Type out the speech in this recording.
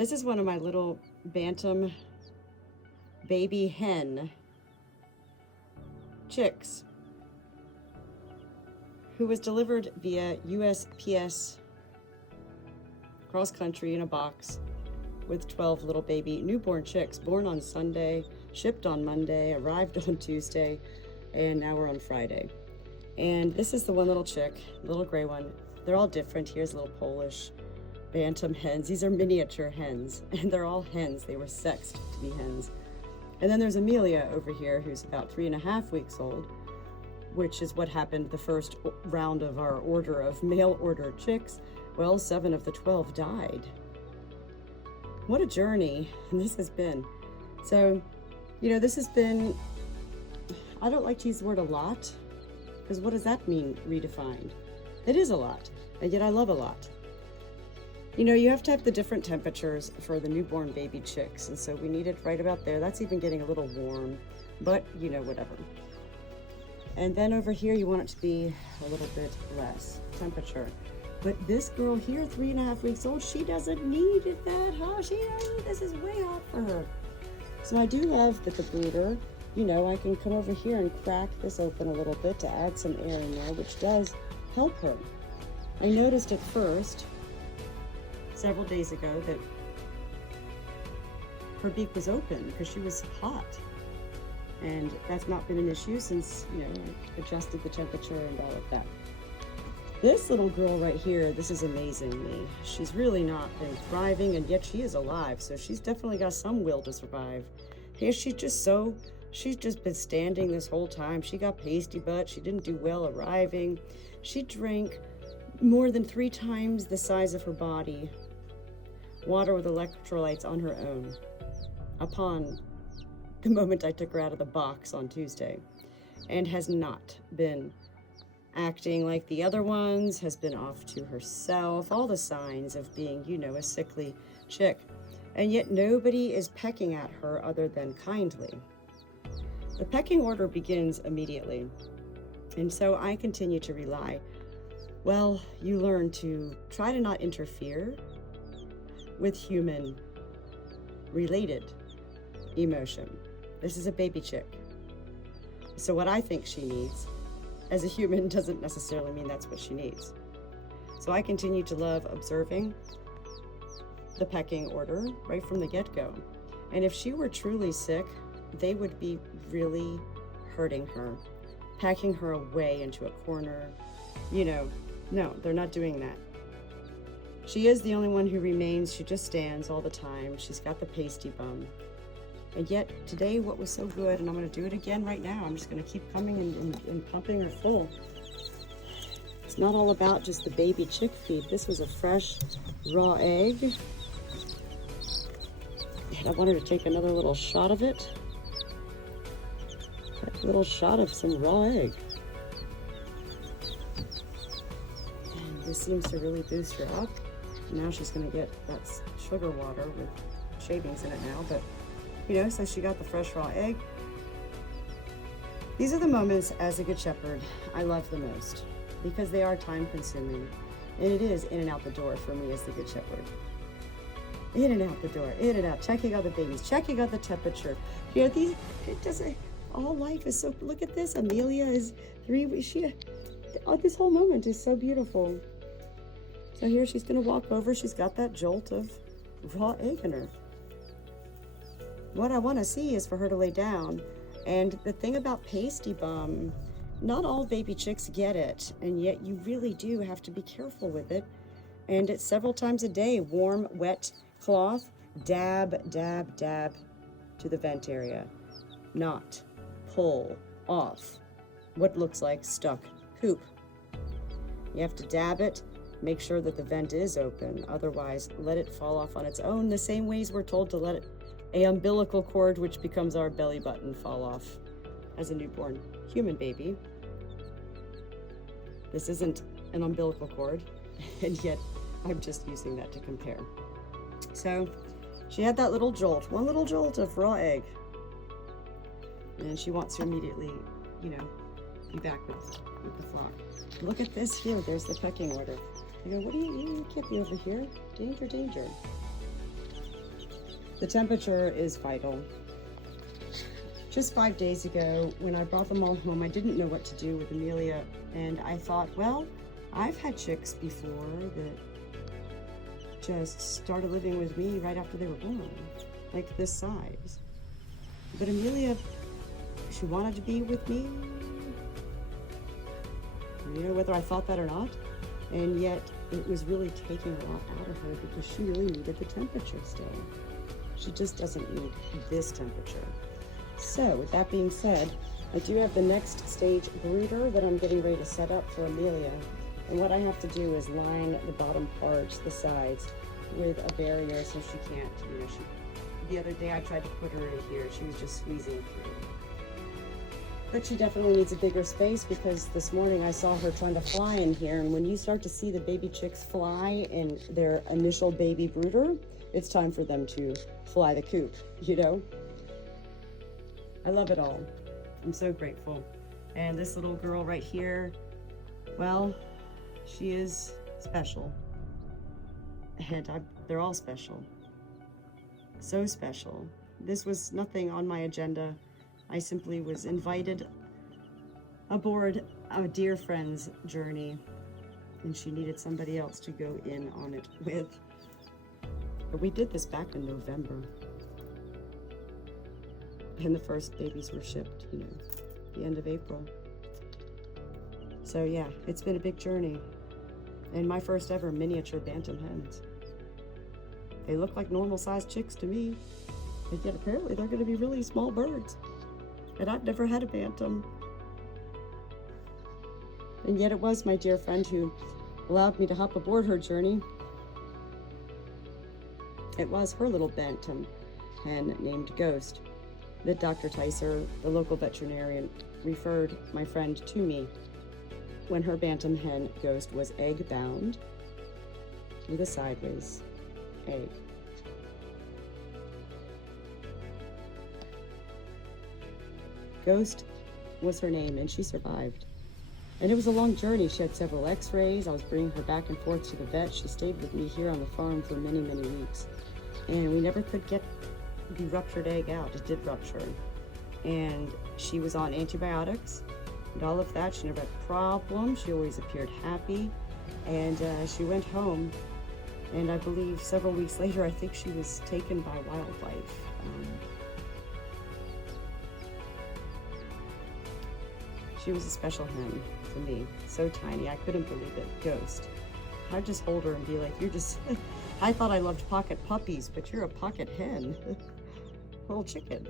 This is one of my little bantam baby hen chicks who was delivered via USPS cross country in a box with 12 little baby newborn chicks, born on Sunday, shipped on Monday, arrived on Tuesday, and now we're on Friday. And this is the one little chick, little gray one. They're all different. Here's little Polish bantam hens. These are miniature hens, and they're all hens. They were sexed to be hens. And then there's Amelia over here, who's about 3.5 weeks old, which is what happened the first round of our order of mail order chicks. Well, 7 of the 12 died. What a journey this has been. So, this has been, I don't like to use the word a lot, because what does that mean, redefined? It is a lot, and yet I love a lot. You have to have the different temperatures for the newborn baby chicks, and so we need it right about there. That's even getting a little warm, but whatever. And then over here, you want it to be a little bit less temperature. But this girl here, 3.5 weeks old, she doesn't need it that hot. This is way hot for her. So I do love that the brooder, I can come over here and crack this open a little bit to add some air in there, which does help her. I noticed at first, several days ago, that her beak was open because she was hot. And that's not been an issue since, I adjusted the temperature and all of that. This little girl right here, this is amazing me. She's really not been thriving, and yet she is alive, so she's definitely got some will to survive. Here she's just been standing this whole time. She got pasty butt. She didn't do well arriving. She drank more than 3 times the size of her body water with electrolytes on her own upon the moment I took her out of the box on Tuesday, and has not been acting like the other ones, has been off to herself, all the signs of being, a sickly chick. And yet nobody is pecking at her other than kindly. The pecking order begins immediately. And so I continue to rely. Well, you learn to try to not interfere with human-related emotion. This is a baby chick. So what I think she needs as a human doesn't necessarily mean that's what she needs. So I continue to love observing the pecking order right from the get-go. And if she were truly sick, they would be really hurting her, packing her away into a corner. No, they're not doing that. She is the only one who remains. She just stands all the time. She's got the pasty bum. And yet today, what was so good, and I'm going to do it again right now. I'm just going to keep coming and pumping her full. It's not all about just the baby chick feed. This was a fresh, raw egg. And I wanted to take another little shot of it. A little shot of some raw egg. And this seems to really boost her up. Now she's going to get that sugar water with shavings in it now, but so she got the fresh raw egg. These are the moments as a Good Shepherd I love the most, because they are time consuming, and it is in and out the door for me as the Good Shepherd. In and out the door, in and out, checking out the babies, checking out the temperature. All life is so, look at this, Amelia is 3 weeks, this whole moment is so beautiful. So here she's gonna walk over, she's got that jolt of raw egg in her. What I want to see is for her to lay down. And the thing about pasty bum, not all baby chicks get it, and yet you really do have to be careful with it. And it's several times a day, warm, wet cloth, dab, dab, dab to the vent area. Not pull off what looks like stuck poop. You have to dab it, make sure that the vent is open. Otherwise, let it fall off on its own, the same ways we're told to let a umbilical cord, which becomes our belly button, fall off as a newborn human baby. This isn't an umbilical cord, and yet I'm just using that to compare. So she had that little jolt, one little jolt of raw egg, and she wants to immediately, be back with the flock. Look at this here. There's the pecking order. What do you can't be over here. Danger, danger. The temperature is vital. Just 5 days ago, when I brought them all home, I didn't know what to do with Amelia, and I thought, well, I've had chicks before that just started living with me right after they were born, like this size. But Amelia, she wanted to be with me, you know, whether I thought that or not, and yet it was really taking a lot out of her because she really needed the temperature still. She just doesn't need this temperature. So with that being said, I do have the next stage brooder that I'm getting ready to set up for Amelia. And what I have to do is line the bottom parts, the sides, with a barrier so she can't, you know, the other day I tried to put her in here, she was just squeezing through. But she definitely needs a bigger space because this morning I saw her trying to fly in here, and when you start to see the baby chicks fly in their initial baby brooder, it's time for them to fly the coop, you know? I love it all. I'm so grateful. And this little girl right here, well, she is special. And they're all special. So special. This was nothing on my agenda. I simply was invited aboard a dear friend's journey, and she needed somebody else to go in on it with. But we did this back in November. And the first babies were shipped, you know, the end of April. So yeah, it's been a big journey. And my first ever miniature bantam hens. They look like normal sized chicks to me, but yet apparently they're gonna be really small birds. And I've never had a bantam. And yet it was my dear friend who allowed me to hop aboard her journey. It was her little bantam hen named Ghost that Dr. Ticer, the local veterinarian, referred my friend to me when her bantam hen Ghost was egg bound with a sideways egg. Ghost was her name, and she survived. And it was a long journey. She had several x-rays. I was bringing her back and forth to the vet. She stayed with me here on the farm for many, many weeks. And we never could get the ruptured egg out. It did rupture. And she was on antibiotics and all of that. She never had a problem. She always appeared happy. And she went home. And I believe several weeks later, I think she was taken by wildlife. She was a special hen to me, so tiny, I couldn't believe it. Ghost. I'd just hold her and be like, you're just, I thought I loved pocket puppies, but you're a pocket hen. Little chicken.